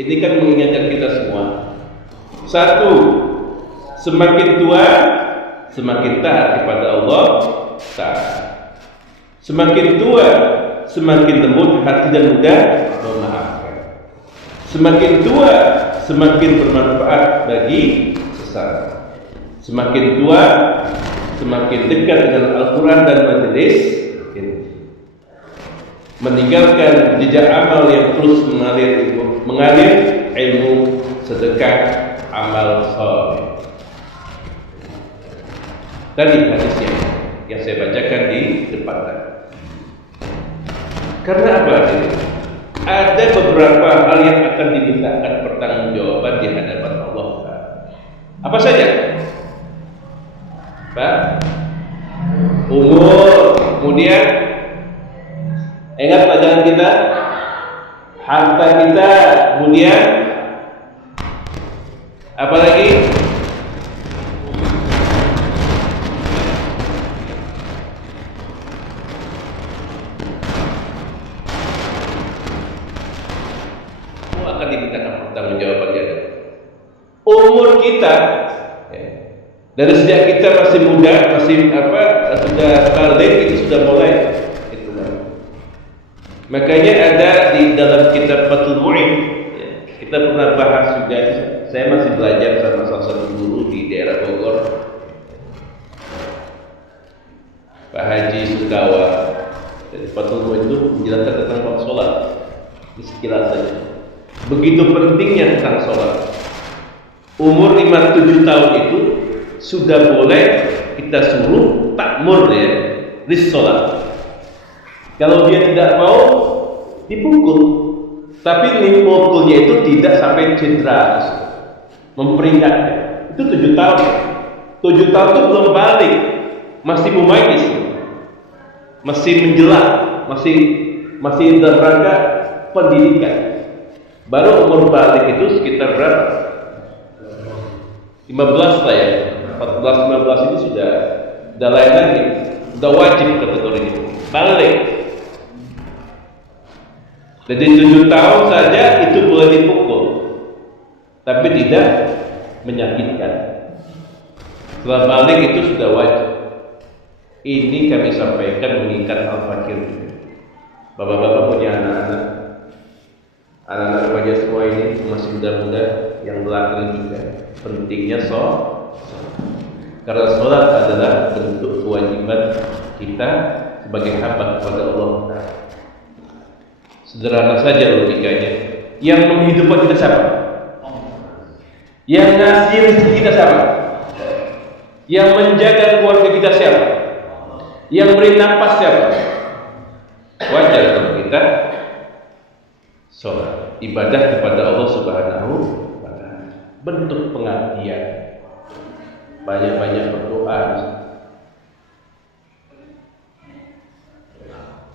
Ini kan mengingatkan kita semua. Satu, semakin tua semakin taat kepada Allah Ta'ala. Semakin tua semakin lembut hati dan mudah memaafkan. Semakin tua semakin bermanfaat bagi sesama. Semakin tua semakin dekat dengan Al-Quran dan majelis ini. Meninggalkan jejak amal yang terus mengalir ilmu, sedekah, amal saleh. Tadi hadisnya yang saya bacakan di depan tadi. Karena apa ini? Ada beberapa hal yang akan dimintakan pertanggungjawaban di hadapan Allah. Apa saja? Pak? Umur, kemudian ingat pelajaran kita, harta kita, kemudian apa lagi? Semua akan dimintakan pertanggungjawabannya. Umur kita, ya, dari sejak kita masih muda, sudah balik, itu sudah mulai. Makanya ada di dalam kitab Fathul Mu'in, ya, kita pernah bahas juga. Saya masih belajar sama salah satu guru di daerah Bogor, Pak Haji Sukawa. Dari Fathul Mu'in itu menjelaskan tentang bab sholat. Ini sekilas saja. Begitu pentingnya tentang sholat. Umur 5-7 tahun itu sudah boleh kita suruh takmur ya, di sholat. Kalau dia tidak mau, dipukul. Tapi pukulnya itu tidak sampai cedera, memperingatkan. Itu 7 tahun. 7 tahun itu belum balik, masih mumayyiz, masih menjelang, masih dalam rangka pendidikan. Baru umur balik itu sekitar berapa? 15 lah ya. 14-15 itu sudah lain lagi, sudah wajib kategorinya balik. Jadi 7 tahun saja itu boleh dipukul, tapi tidak menyakitkan. Setelah balik itu sudah wajib. Ini kami sampaikan mengingat al-fakir. Bapak-bapak punya anak-anak remaja semua ini masih muda-muda, yang belakang juga. Pentingnya sholat, karena sholat adalah bentuk kewajiban kita sebagai hamba kepada Allah. Sederhana saja logikanya. Yang menghidupkan kita siapa? Yang ngasih rezeki kita siapa? Yang menjaga keluarga kita siapa? Yang beri nafas siapa? Wajar kalau kita sholat, ibadah kepada Allah Subhanahu wa Ta'ala. Bentuk pengabdian. Banyak-banyak berdoa.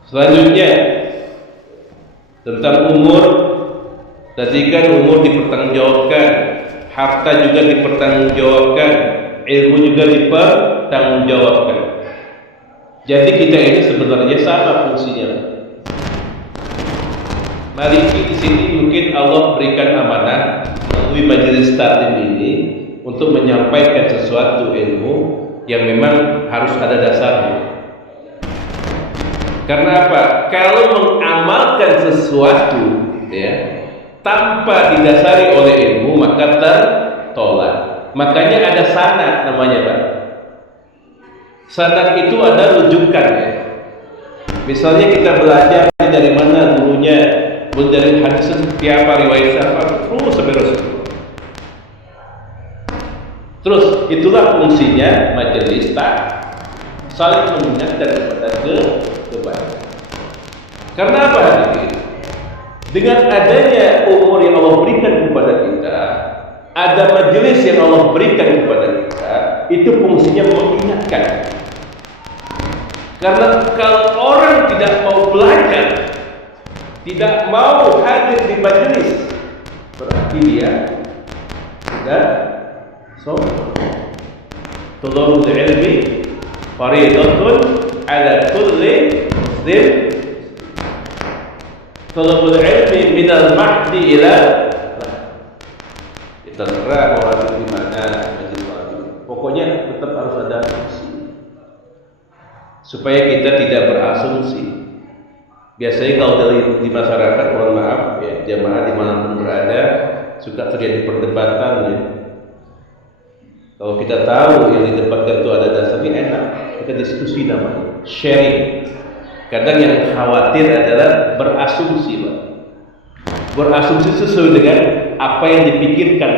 Selanjutnya tentang umur. Tadi kan umur dipertanggungjawabkan, harta juga dipertanggungjawabkan, ilmu juga dipertanggungjawabkan. Jadi kita ini sebenarnya sama fungsinya. Mari di sini mungkin Allah berikan amanah melalui majelis taklim ini untuk menyampaikan sesuatu ilmu yang memang harus ada dasarnya. Karena apa? Kalau mengamalkan sesuatu ya, tanpa didasari oleh ilmu maka tertolak. Makanya ada sanad namanya, Pak. Sanad itu ada rujukan ya. Misalnya kita belajar dari mana gurunya, dari hadis seperti apa, riwayat siapa, terus sampai Rasul. Terus itulah fungsinya majelis saling mengingatkan kepada kebaikan. Karena apa hadirin? Dengan adanya umur yang Allah berikan kepada kita, ada majelis yang Allah berikan kepada kita, itu fungsinya mengingatkan. Karena kalau orang tidak mau belajar, tidak mau hadir di majelis, berarti dia sudah sombong. Thalabul ilmi fariidatun ala kulli muslim. Thalabul ilmi minal mahdi ila terserah mau hadir di mana, masjid wajib. Pokoknya tetap harus ada fungsi supaya kita tidak berasumsi. Biasanya kalau di masyarakat, mohon maaf ya, jamaah dimanapun berada suka terjadi perdebatan ya. Kalau kita tahu yang didebatkan itu ada dasarnya, enak kita diskusi, namanya sharing. Kadang yang khawatir adalah berasumsi, Pak. Berasumsi sesuai dengan apa yang dipikirkan,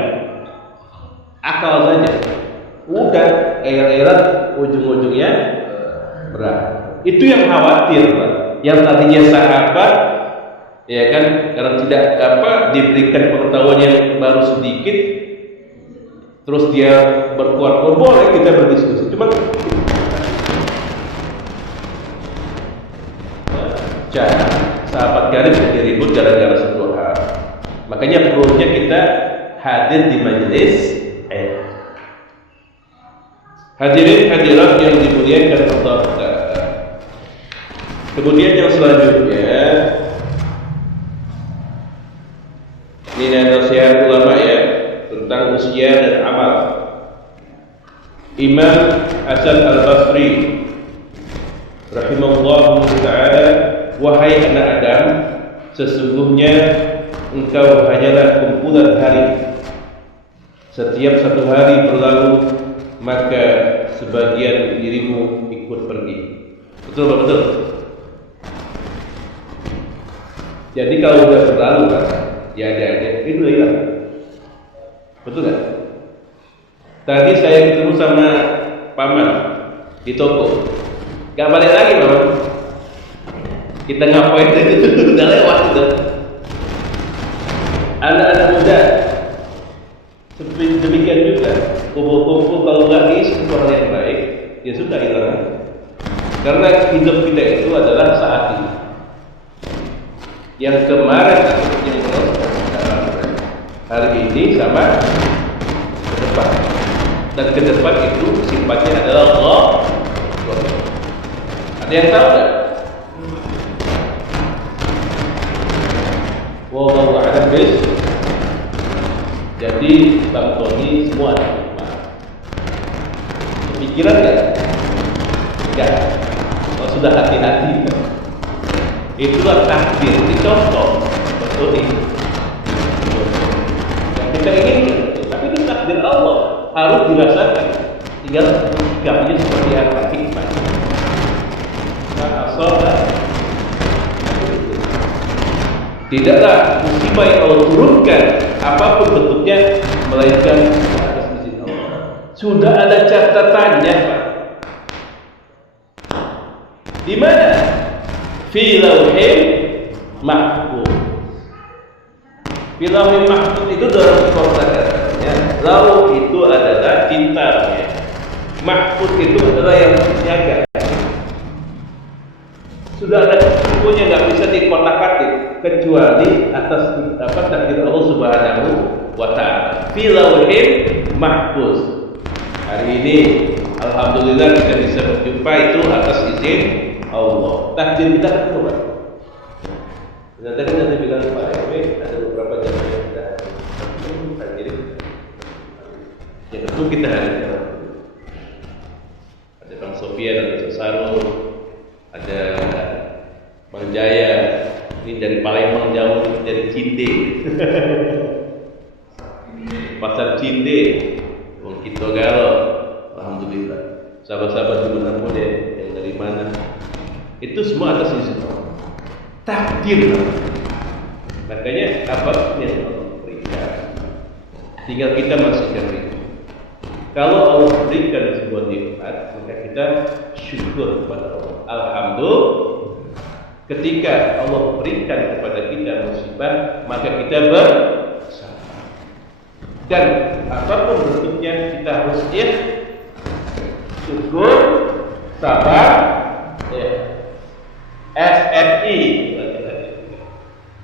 akal saja. Udah erat-erat ujung-ujungnya berat. Itu yang khawatir, Pak. Yang tadinya sahabat, ya kan, karena tidak diberikan pengetahuan yang baru sedikit, terus dia berkuar-kuar, boleh kita berdiskusi. Cuma sahabat karib jadi ribut gara-gara satu hal. Makanya perlunya kita hadir di majelis hadirin hadirat yang dimuliakan Allah Ta'ala. Kemudian yang selanjutnya, ini nasihat ulama ya tentang usia dan amal. Imam Hasan Al-Basri rahimahullah ta'ala, wahai anak Adam, sesungguhnya engkau hanyalah kumpulan hari. Setiap satu hari berlalu, maka sebagian dirimu ikut pergi. Betul. Jadi kalau udah berlalu kan, ya ada itu udah hilang. Betul kan? Tadi saya ketemu sama paman di toko, gak balik lagi paman. Kita ngapain itu udah lewat itu. Anak-anak muda demikian juga, kumpul-kumpul kalau nggak diisi orang yang baik, ya sudah hilang. Karena hidup kita itu adalah saat ini. Yang kemarin yang hari ini sama ke depan, dan ke depan itu sifatnya adalah Allah. Ada yang tahu nggak? Wallahu a'lam bishawab. Jadi Bang Tony semua kepikiran nggak? Enggak. Kalau sudah hati-hati. Itulah takdir, dicontoh betul ini yang kita inginkan, tapi itu takdir Allah, harus dirasakan. Tinggal sikapnya seperti apa, hikmahnya. Tidaklah musibah yang Allah turunkan apapun bentuknya melainkan atas izin Allah. Sudah ada catatannya, Pak. Di mana? Fi lauhin mahfuz. Fi lauhin mahfuz itu dalam konteks lauh itu adalah tinta, ya. Mahfuz itu adalah yang dijaga. Sudah ada bukunya, nggak bisa dikotak-katik kecuali atas takdir Allah Subhanahu wa Ta'ala. Fi lauhin mahfuz. Hari ini alhamdulillah kita bisa berjumpa itu atas izin Allah. Takdir kita kan coba. Tadi saya bilang Pak RW ada beberapa jamaah yang kita hadir. Ya tentu kita hadir. Ada Bang Sofia dan Sesaro, ada Bang Jaya. Ini dari Palembang jauh, dari Cinde. Pasar Cinde, Wong Kito Galo. Alhamdulillah. Sahabat-sahabat gubernur muda yang dari mana? Itu semua atas izin Allah. Takdir. Makanya apa yang Allah berikan, tinggal kita masuk ke itu. Kalau Allah berikan sebuah nikmat, maka kita syukur kepada Allah. Alhamdulillah. Ketika Allah berikan kepada kita musibah, maka kita bersabar. Dan apapun bentuknya kita harus syukur, sabar, SFI,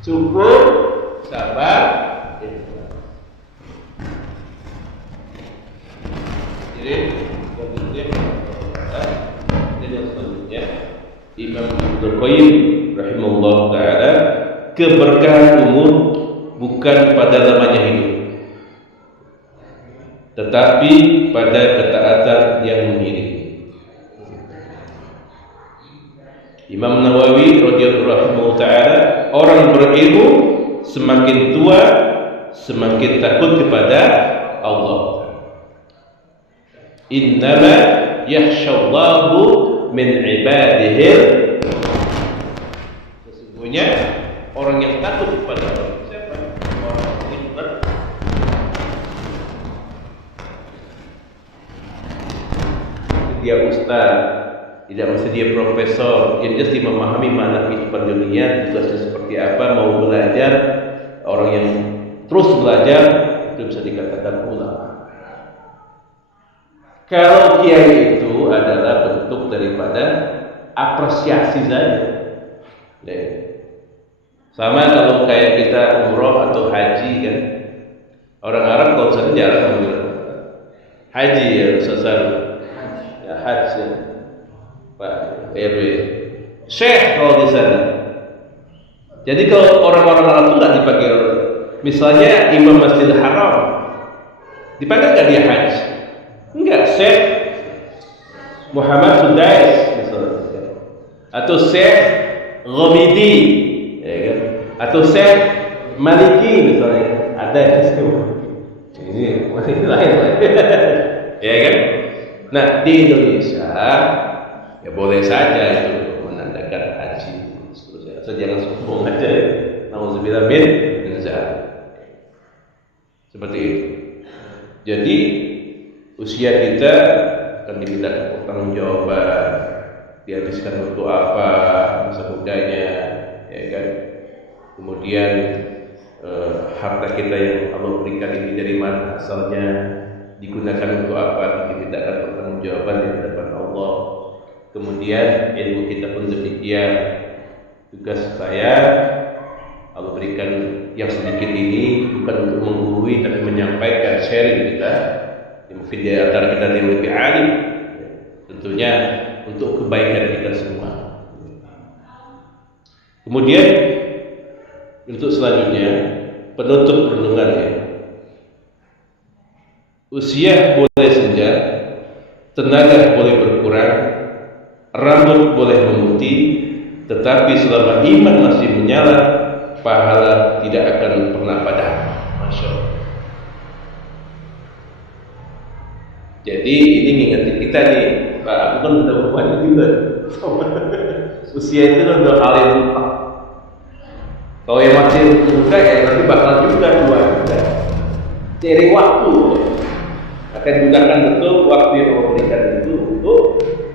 syukur, sabar, jadi yang selanjutnya Imam Ibnu Qayyim rahimahullah ta'ala, keberkahan umur bukan pada lamanya hidup. tetapi pada ketaatan yang mengiringi. Imam Nawawi radhiyallahu ta'ala, orang berilmu semakin tua semakin takut kepada Allah. Innama yakhshallahu min ibadihi, sesungguhnya orang yang takut kepada Allah siapa? Orang yang dia ustaz, tidak mesti dia profesor, yang jelas dia memahami makna kehidupan dunia, tugasnya seperti apa, mau belajar, orang yang terus belajar itu bisa dikatakan ulama. Kalau kiai itu adalah bentuk daripada apresiasi saja. Sama kalau kayak kita umroh atau haji kan, orang Arab kalau sana jarang bilang haji ya Ustaz, ya haji Pak RW, Syekh kalau di sana. Jadi kalau orang-orang Arab itu nggak dipanggil, misalnya Imam Masjidil Haram, dipanggil nggak dia haji? Enggak, Syekh Muhammad Sudais misalnya, atau Syekh Ghamidi, ya kan? Atau Syekh Maliki misalnya, ada ini lain, ya kan? Nah di Indonesia ya boleh saja itu menandakan haji, seterusnya. So, jangan sombong aja. Nauzubillah min zalik. Seperti itu. Jadi usia kita akan diminta pertanggungjawaban, dihabiskan untuk apa masa mudanya, ya kan? Kemudian harta kita yang Allah berikan ini dari mana asalnya, digunakan untuk apa, dimintakan pertanggungjawaban di hadapan Allah. Kemudian ilmu kita pun demikian. Tugas saya Allah berikan yang sedikit ini bukan untuk menggurui, tapi menyampaikan, sharing kita. Mungkin di antara kita yang lebih alim, tentunya untuk kebaikan kita semua. Kemudian untuk selanjutnya penutup renungannya, usia boleh senja, tenaga boleh berkurang, rambut boleh memutih, tetapi selama iman masih menyala, pahala tidak akan pernah padam. Masya Allah. Jadi ini ngingetin kita nih, Pak, aku kan udah banyak juga. Usia itu kan udah hal yang lupa. Kalau yang masih muda ya nanti bakal juga tua juga. Cari waktu, akan gunakan betul waktu yang Allah berikan itu untuk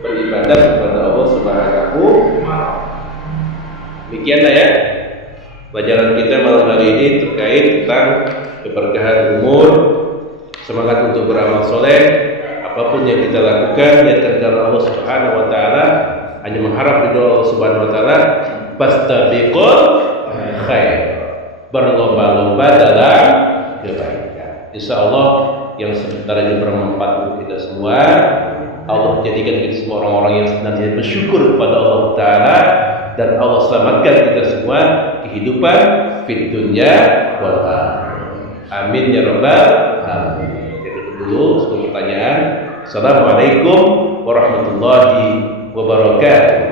beribadah kepada Allah Subhanahu wa Ta'ala. Demikianlah ya pelajaran kita malam hari ini terkait tentang keberkahan umur, semangat untuk beramal soleh. Apapun yang kita lakukan niatkan karena Allah Subhanahu wa Ta'ala, hanya mengharap ridho Allah Subhanahu wa Ta'ala. Fastabiqul khair, berlomba-lomba dalam kebaikan. Insyaallah yang sebentar ini bermanfaat untuk kita semua. Allah jadikan kita semua orang-orang yang senantiasa bersyukur kepada Allah Ta'ala, dan Allah selamatkan kita semua kehidupan fid dunya wal akhirah. Amin ya rabbal alamin. Itu dulu sebelum pertanyaan. Assalamualaikum warahmatullahi wabarakatuh.